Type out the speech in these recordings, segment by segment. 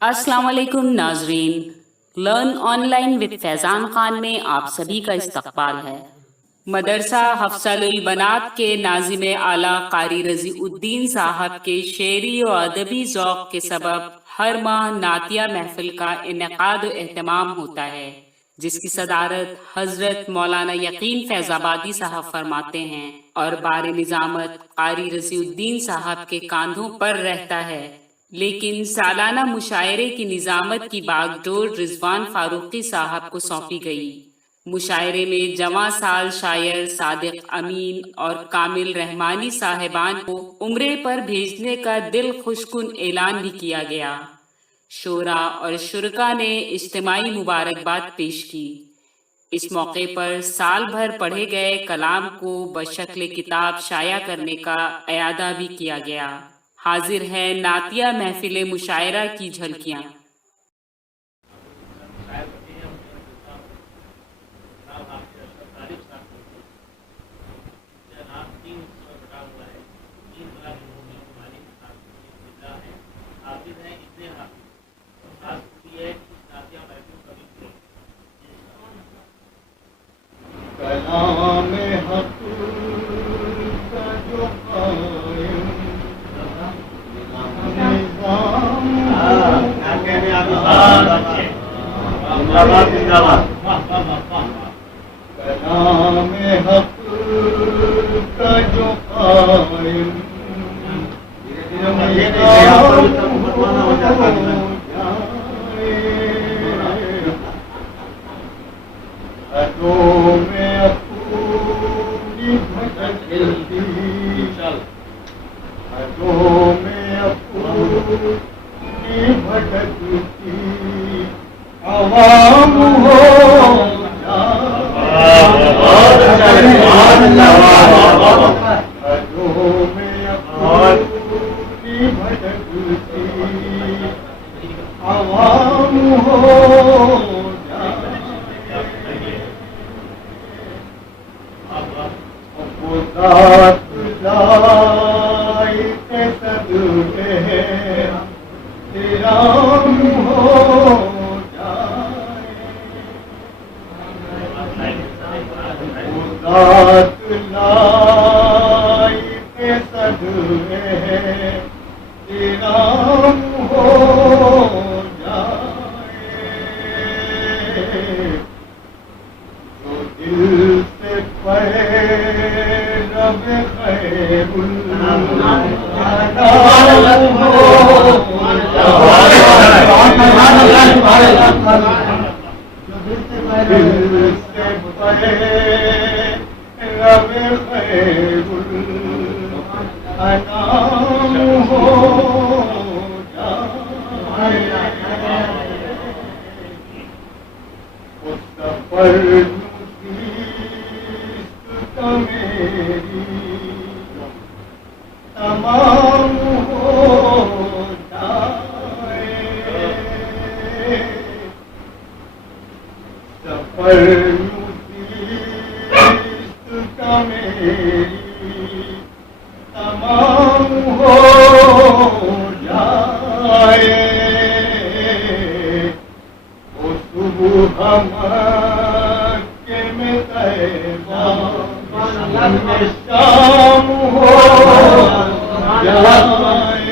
السلام علیکم ناظرین، لرن آن لائن وتھ فیضان خان میں آپ سبھی کا استقبال ہے۔ مدرسہ حفصہ للبنات کے ناظم اعلی قاری الدین صاحب کے شعری و ادبی ذوق کے سبب ہر ماہ تعتیہ محفل کا انعقاد و اہتمام ہوتا ہے، جس کی صدارت حضرت مولانا یقین فیض آبادی صاحب فرماتے ہیں اور بار نظامت قاری الدین صاحب کے کاندھوں پر رہتا ہے۔ لیکن سالانہ مشاعرے کی نظامت کی باغ ڈور رضوان فاروقی صاحب کو سونپی گئی۔ مشاعرے میں جواں سال شاعر صادق امین اور کامل رحمانی صاحبان کو عمرے پر بھیجنے کا دل خوش کن اعلان بھی کیا گیا۔ شعراء اور شرکاء نے اجتماعی مبارکباد پیش کی۔ اس موقع پر سال بھر پڑھے گئے کلام کو بشکل کتاب شائع کرنے کا اعادہ بھی کیا گیا۔ حاضر ہے تعتیہ محفل مشاعرہ کی جھلکیاں۔ کلام حق کا جو قائم کلام حق کا جو قائم ادوں میں اپنی بھٹکتی ادوں میں اپنی بھٹکتی عوام ہو ادوں میں اپنی بھٹکتی عوام ہو ذات لائق صدقے تیرام ہو جائے ذات لائق صدقے تیرام ہو جائے جو دل سے پڑھے رب خیر دل سے پڑھے رب خیر انعام ہو جائے اس سفر میری تمام ہو جائے سفر کا میری تمام ہو جائے وہ صبح مکے میں طیبہ شام ہو جائے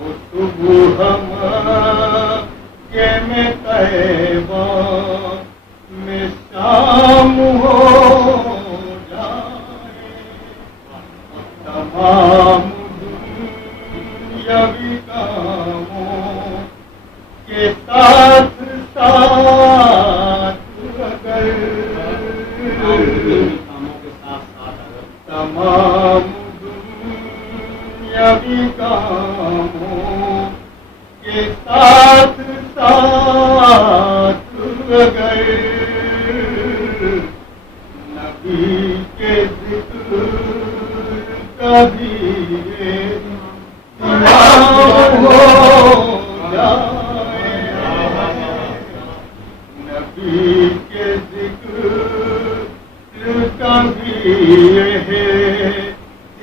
وہ صبح مکے میں طیبہ میں شام ہو جائے تمام دنیاوی کاموں کے ساتھ ساتھ اگر تمام دنیاوی کاموں کے ساتھ ساتھ اگر نبی کے ذکر کا بھی ہو جائے نبی کے ذکر کا بھی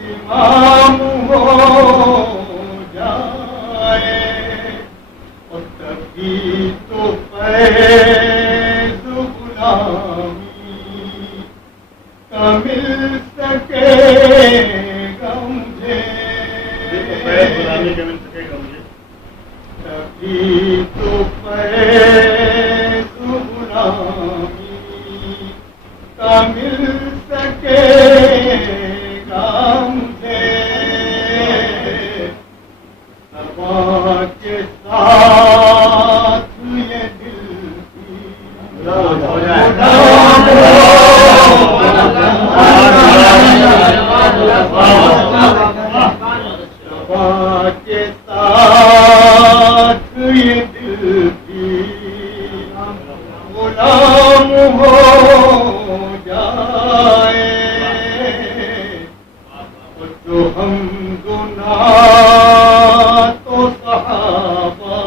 امام ہو جائے تبھی تو فیض غلامی کا مل سکے گا مجھے سبا کے ساتھ یہ دل کی سبا کے ساتھ یہ دل کی غلام ہو جائے تو ہم گناہ تو صحابہ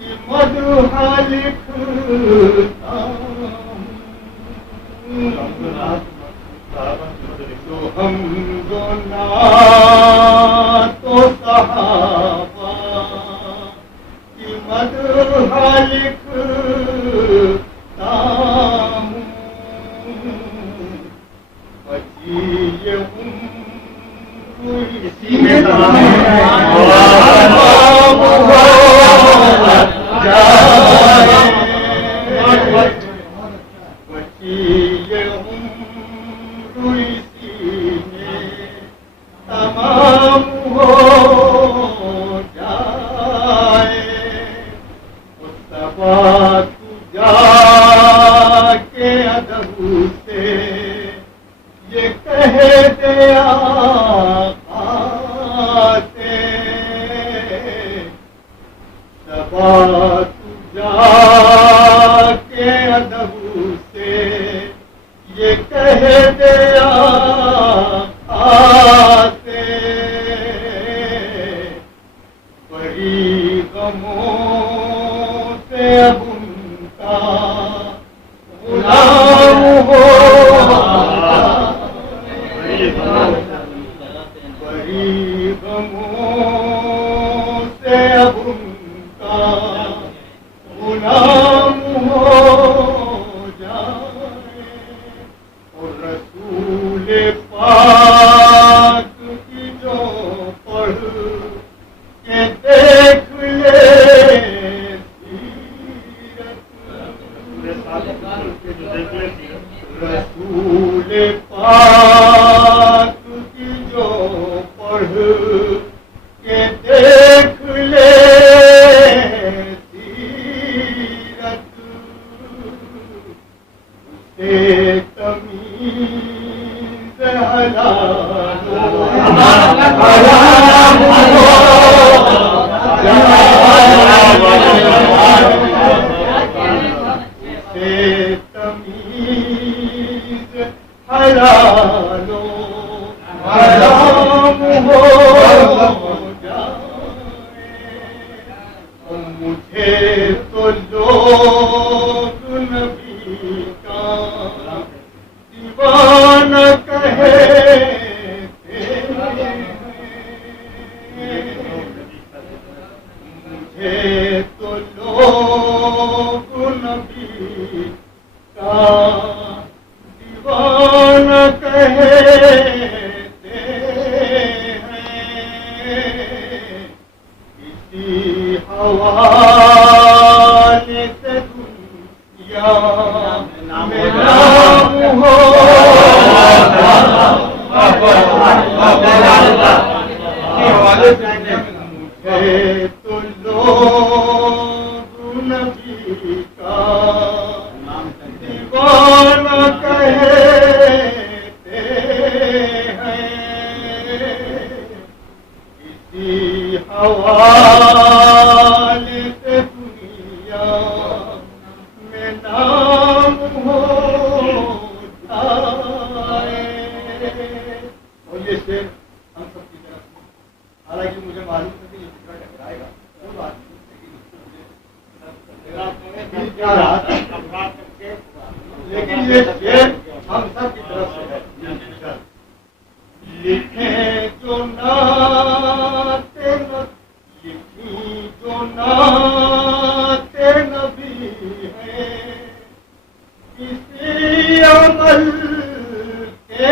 کی مدح لکھتا تو ہم گناہ تو صحابہ کی مدح لکھتا ہوں بچی یہ اسی میں تمام ہو جائے مصطفیٰ تو جا کے ادب سے یہ کہہ دیا آتے سبا تو جا کے ادب سے یہ کہہ دیا آتے بڑی غموں سے اب ان کا غلام ہو بڑی غموں سے اب ان کا غلام ہو جائے اور رسول پاک کی جو پڑھ کے دیکھ لے رسول پاک کی جو پڑھ کے دیکھ لے سیرت اسے تمیز حلال حرام اسے تمیز حلال حرام ہو جائے مجھے تو لوگ نبی کا دیوانہ کہتے ہیں مجھے تو لوگ نبی کا دیوانہ کہتے ہیں اسی حوالے سے دنیا میں نام ہو مجھے تو لوگ نبی کا دیوانہ کہتے ہیں اسی حوالے سے دنیا میں نام ہو جائے اور یہ شعر ہم سب کی طرف سے حالانکہ مجھے معلوم ہے کہ یہ فکر ٹکرائے گا وہ بات لیکن یہ شعر ہم سب کی طرف سے ہے لکھیں جو نعت لکھی جو نعت نبی ہے کسی عمل کے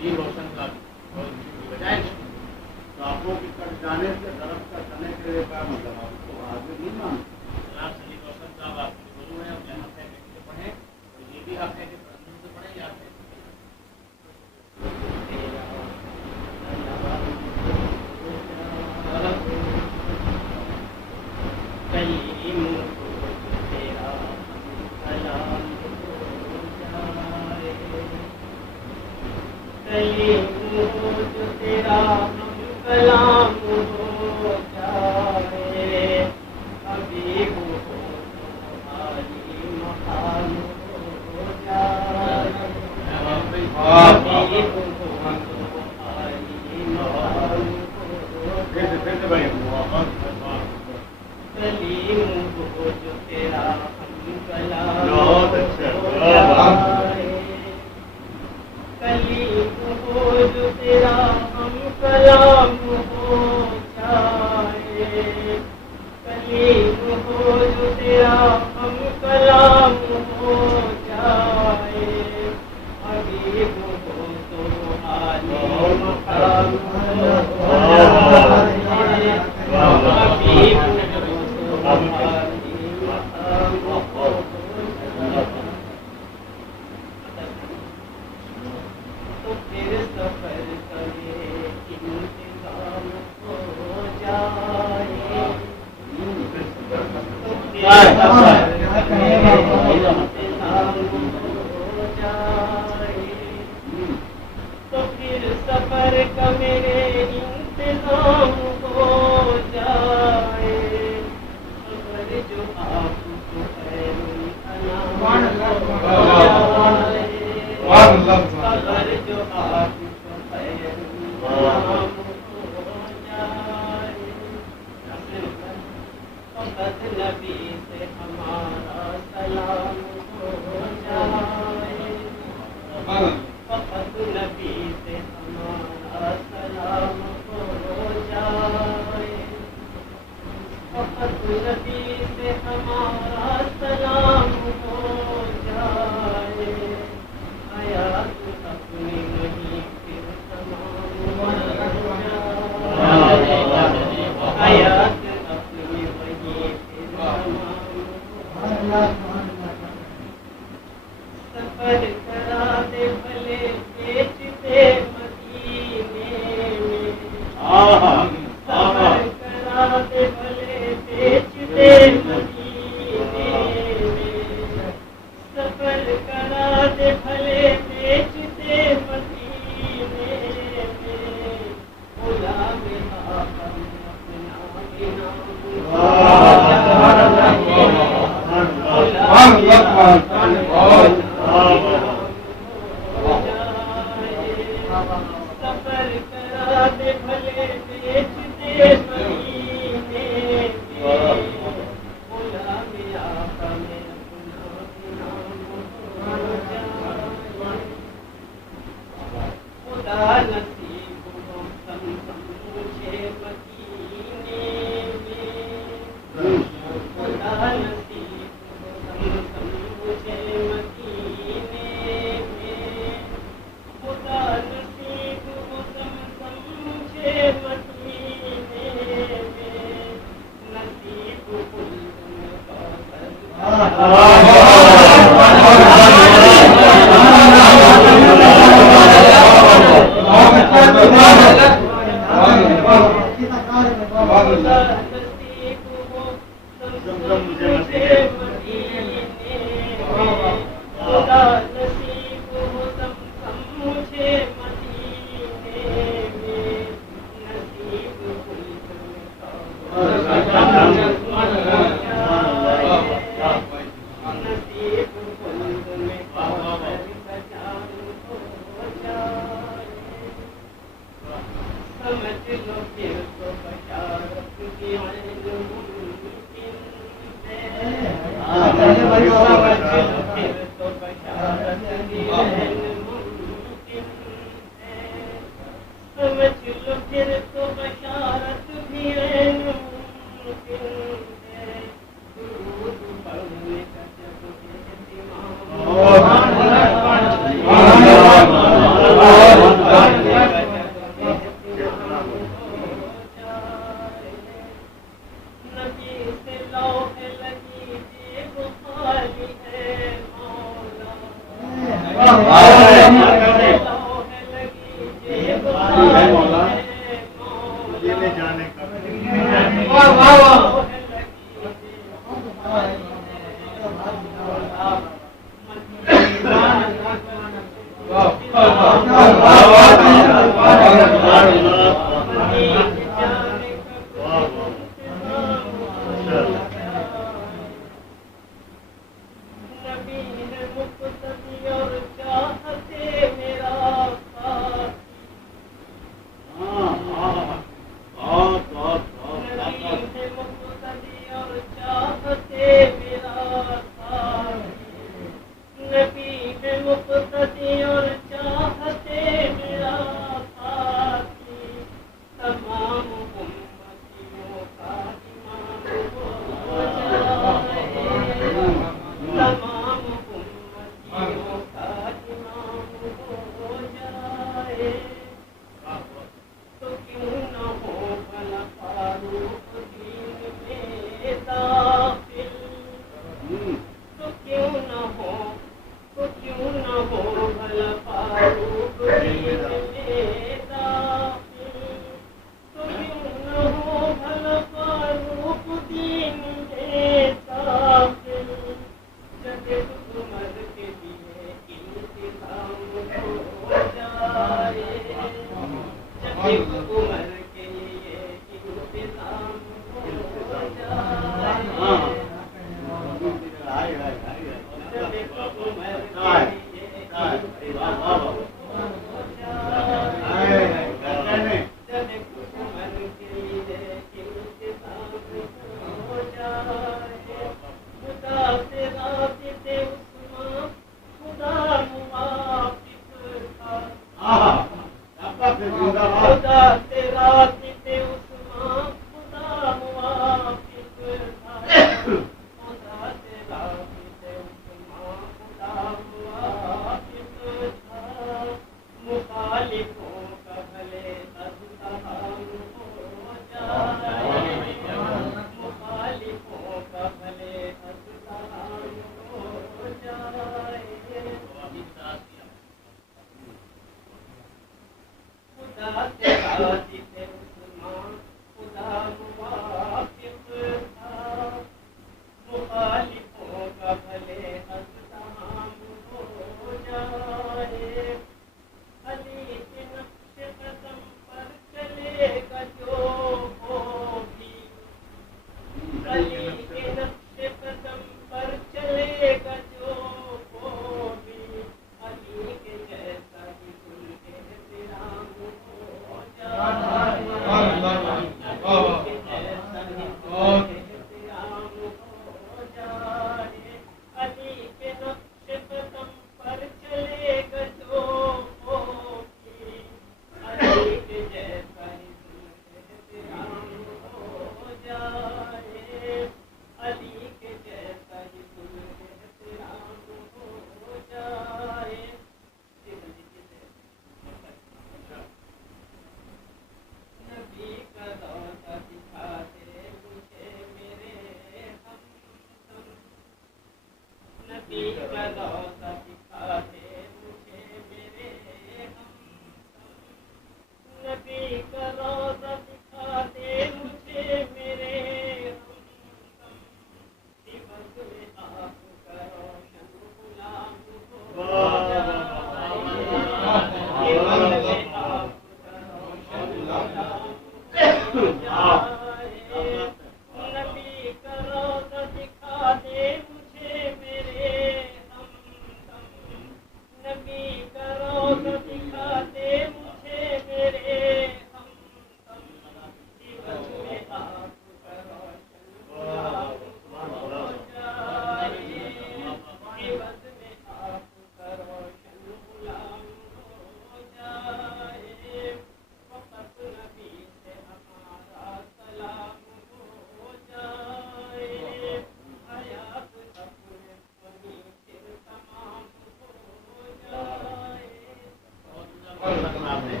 بات ہے.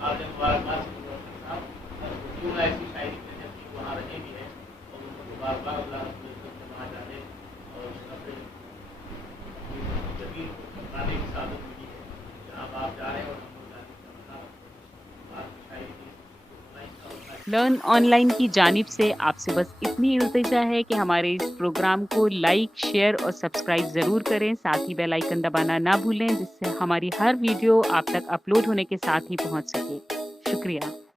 آپ نے مبارکباد صاحب کیوں نہ ایسی شاعری کے لیے اپنی وہاں رہے بھی ہے اور ان کو بار بار اللہ سے وہاں جانے اور اپنے جبیر کو پانے کی سعادت ملی ہے جہاں آپ جا رہے ہیں. اور لرن آن لائن کی جانب سے آپ سے بس اتنی التجا ہے کہ ہمارے اس پروگرام کو لائک، شیئر اور سبسکرائب ضرور کریں. ساتھ ہی بیل آئیکن دبانا نہ بھولیں جس سے ہماری ہر ویڈیو آپ تک اپلوڈ ہونے کے ساتھ ہی پہنچ سکے. شکریہ.